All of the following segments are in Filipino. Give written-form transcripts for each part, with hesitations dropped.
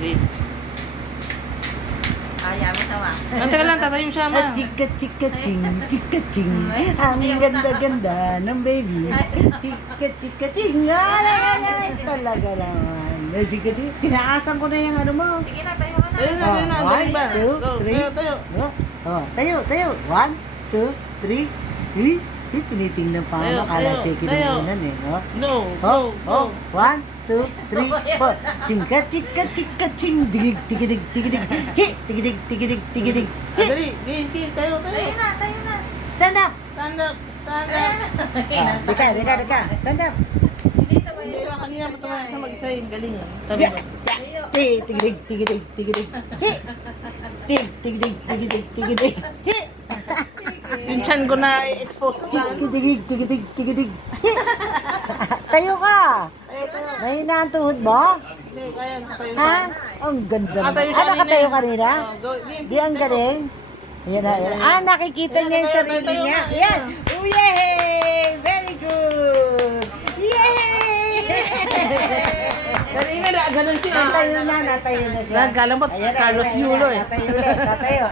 Game. Yami sama. Teka lang, tatayo siya, ma. Chika chika ching, chika ching. Ang ganda-ganda ng baby. Chika chika ching. Ay, talaga naman. Chika chika. Tinaasan ko na yung ano mo. Sige na, tayo ka na. Tayo na, tayo na. Ang galing ba? 1, 2, Go, 3. tayo, tayo. Oh, tayo. 1, 2, 3. Tinitingnan pa Tayo, ano, kala tayo, siya tayo. kinukunan eh. Oh. No, Oh, go, go. 1, 2, 3, 4. Chingka, chika, chika, ching. Digidig, tigidig, tigidig. Hi, tigidig, tigidig, tigidig. Dali, game, tayo, tayo. Tayo na. Stand up. Stand up, stand up. Dika. Stand up. Dito ba Hindi yun? lang kanina matumayan sa mag-isa yung galing. Tabi Yeah. ba? Tigidig, tigidig. Hi. Tigidig, tigidig. Hi. Yung chan ko na i-expose ko sa ano. Tigidig. Hi. Tayo ka. Mahina ang tuhod mo? Hindi, kaya tayo Ha? na. Ang ganda naman. Tayo siya Nakatayo kanina? Oh, go, game, Di ang tayo. galing. Ayan na. Nakikita niya yung sarili tayo niya. nga, Ayan. ayan. Oh, yay! Very good! Yay! Kanina na, ganun siya. Natayo na siya. Nagkalamot, Ayan na, Carlos ayan na, Yulo ayan na. eh. Tatayo.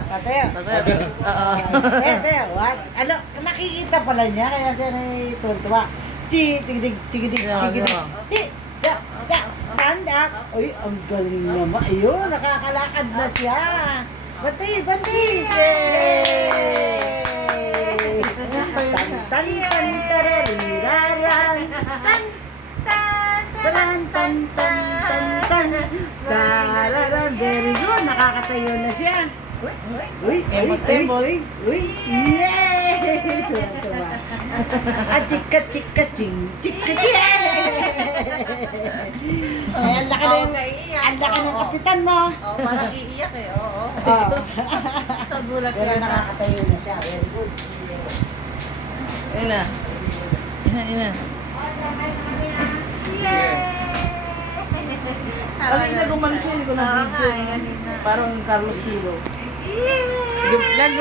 Oo. Tayo. Ano, nakikita pala niya, kaya siya natutuwa. Tigidig. Stand up. Uy, ang galing naman. Ayun, nakakalakad na siya. Bati. Yay! Tan tarariraran. Tan. Tararan. Very good. Nakakatayo na siya. Uy. Yay! Tuwa. Chika ching. Ay, ang laki ng kapitan mo. Parang iiyak eh. Oo. Nagulat Pero ka na. nakakatayo na siya. Very good. Ayun na. Ina. Kanina gumanon siya, hindi ko na Oo nga video. eh, kanina. Parang Carlos Yulo. Yay! Yan